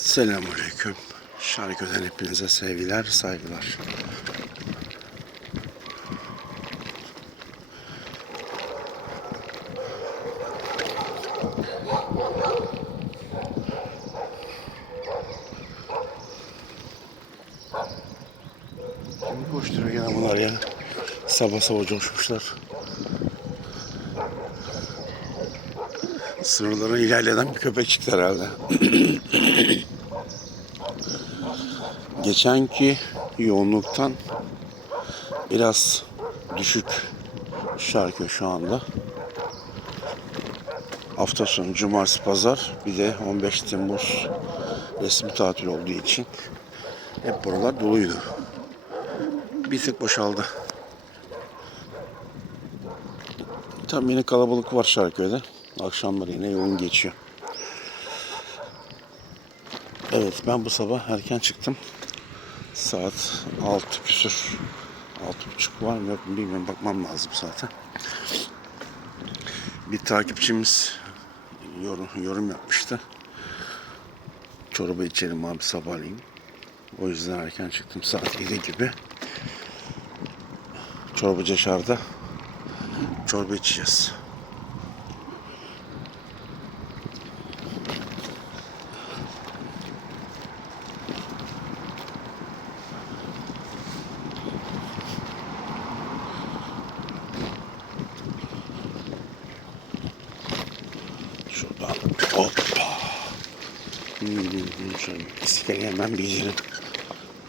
Selamünaleyküm. Şarkıdan hepinize sevgiler, saygılar. Kim koşturuyor gene bunlar ya? Sabah sabah coşmuşlar. Sınırları ilerleden bir köpek çıktı herhalde. Geçenki yoğunluktan biraz düşük şarkı şu anda. Hafta sonu cumartesi pazar bir de 15 Temmuz resmi tatil olduğu için hep buralar doluydu. Bir tık boşaldı. Tam yine kalabalık var Şarköy'de. Akşamları yine yoğun geçiyor. Evet ben bu sabah erken çıktım. Saat 6 küsür. 6.30 var mı yok mu bilmiyorum bakmam lazım zaten. Bir takipçimiz yorum, yorum yapmıştı. Çorba içelim abi sabahleyin. O yüzden erken çıktım saat 7 gibi. Çorbacı Yaşar'da çorba içeceğiz. Şuradan hoppa. Şöyle iskeleye hemen bir gidelim.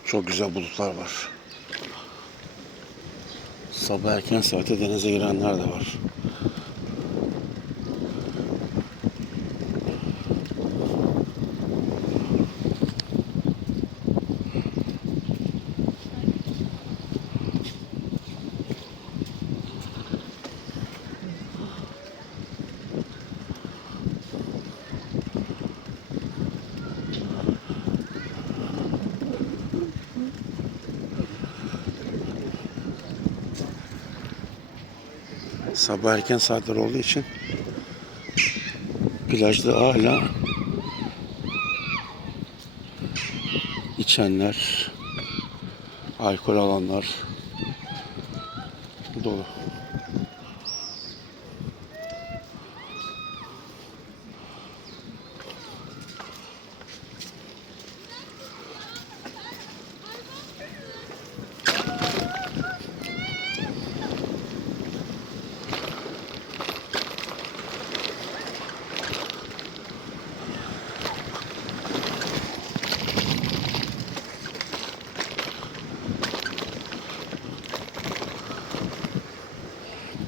Çok güzel bulutlar var. Sabah erken saate denize girenler de var. Sabah erken saatler olduğu için plajda hala içenler, alkol alanlar dolu.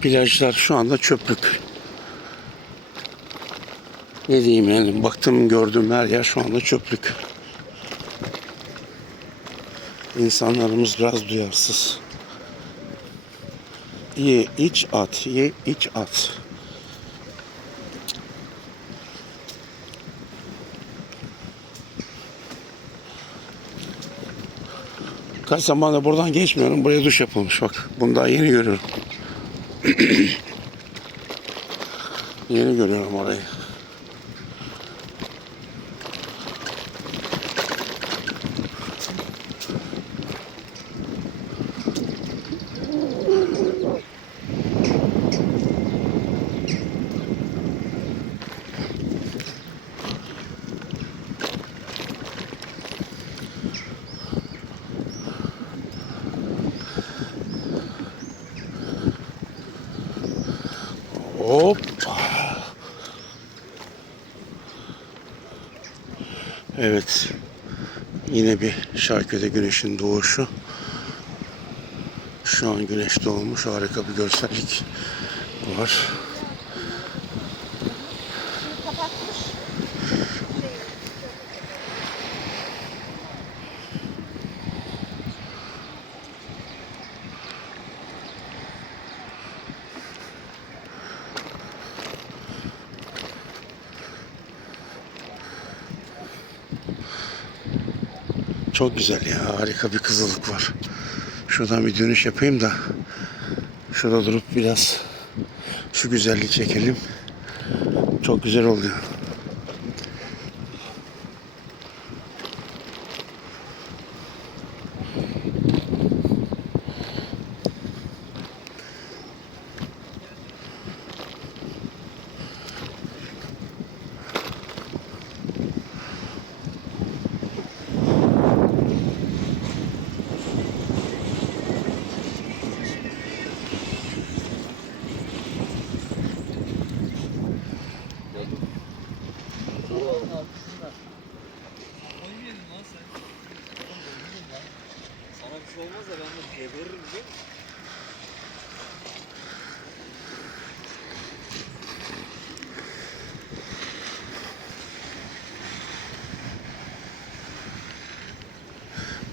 Plajlar şu anda çöplük. Ne diyeyim yani baktım gördüğüm her yer şu anda çöplük. İnsanlarımız biraz duyarsız. Ye iç at, ye iç at. Kaç zamandır buradan geçmiyorum. Buraya duş yapılmış bak. Bunu daha yeni görüyorum. Yeni görüyorum orayı. Evet. Yine bir Şarköy'de güneşin doğuşu. Şu an güneş doğmuş. Harika bir görsellik var. Çok güzel ya. Harika bir kızılık var. Şuradan bir dönüş yapayım da şurada durup biraz şu güzelliği çekelim. Çok güzel oluyor.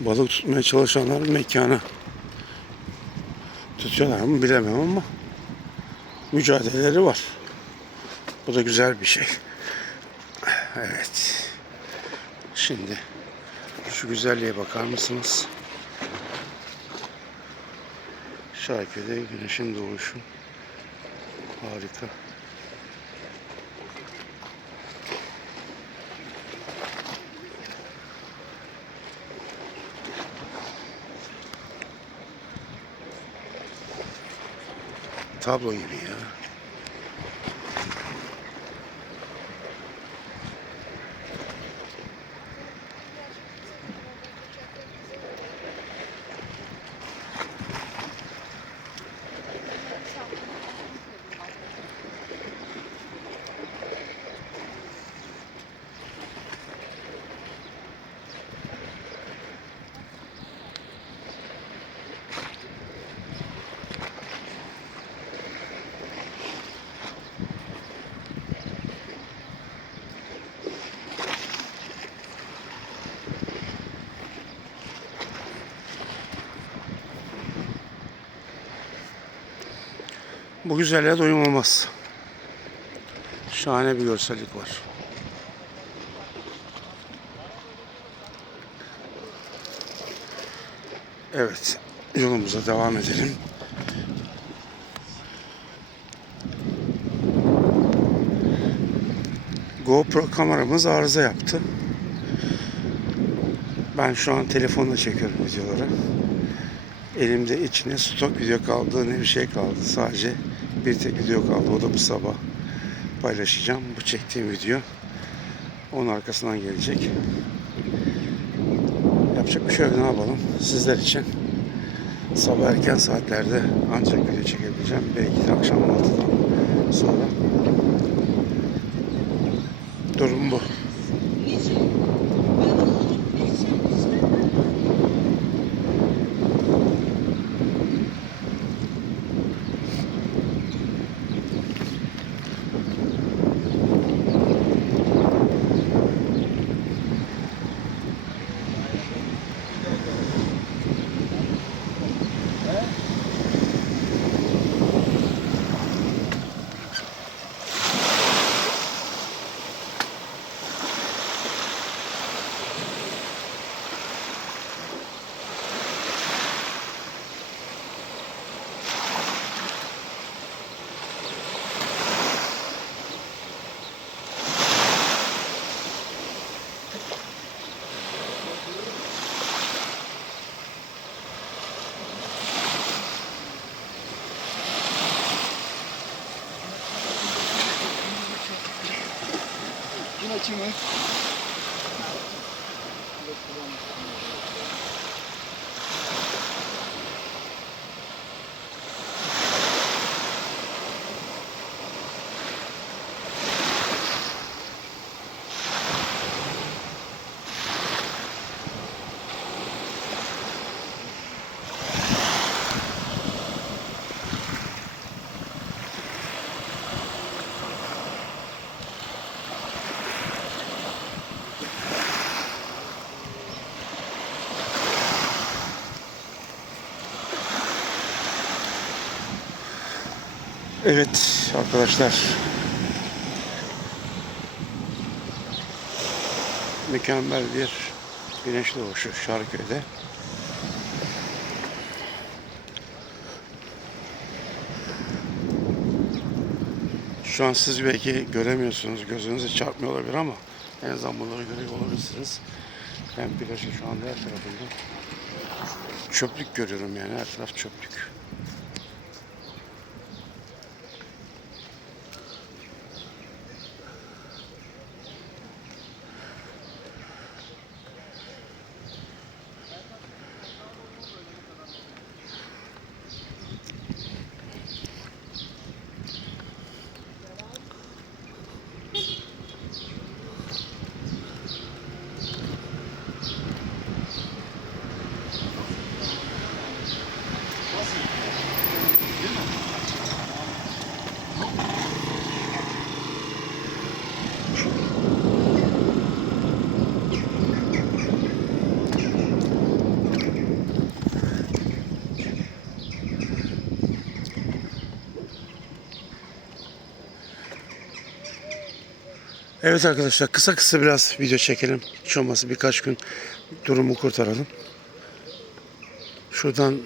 Balık tutmaya çalışanların mekanı. Tutuyorlar mı bilemem ama mücadeleleri var. Bu da güzel bir şey. Evet. Şimdi şu güzelliğe bakar mısınız? Şarkıda güneşin doğuşu. Harika. Tablo gibi ya. Bu güzelliğe doyum olmaz. Şahane bir görsellik var. Evet, yolumuza devam edelim. GoPro kameramız arıza yaptı. Ben şu an telefonla çekiyorum videoları. Elimde içine stok video kaldı ne bir şey kaldı. Sadece bir tek video kaldı. O da bu sabah paylaşacağım. Bu çektiğim video. Onun arkasından gelecek. Yapacak bir şey yok ne yapalım. Sizler için sabah erken saatlerde ancak video çekebileceğim. Belki de akşam 6'dan sonra. Durum bu. Bunu açayım Evet arkadaşlar. Mükemmel bir güneş doğuşu Şarköy'de. Şu an siz belki göremiyorsunuz, gözünüze çarpmıyor olabilir ama en azından bunları görüyor olabilirsiniz. Ben plajın şu anda her tarafında çöplük görüyorum yani her taraf çöplük. Evet arkadaşlar kısa kısa biraz video çekelim. Hiç olmazsa birkaç gün durumu kurtaralım. Şuradan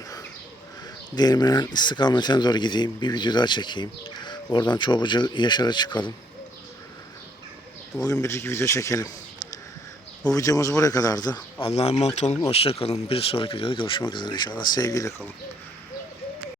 Değirmenen istikametine doğru gideyim. Bir video daha çekeyim. Oradan Çoğbucu Yaşar'a çıkalım. Bugün bir iki video çekelim. Bu videomuz buraya kadardı. Allah'a emanet olun. Hoşça kalın. Bir sonraki videoda görüşmek üzere inşallah. Sevgiyle kalın.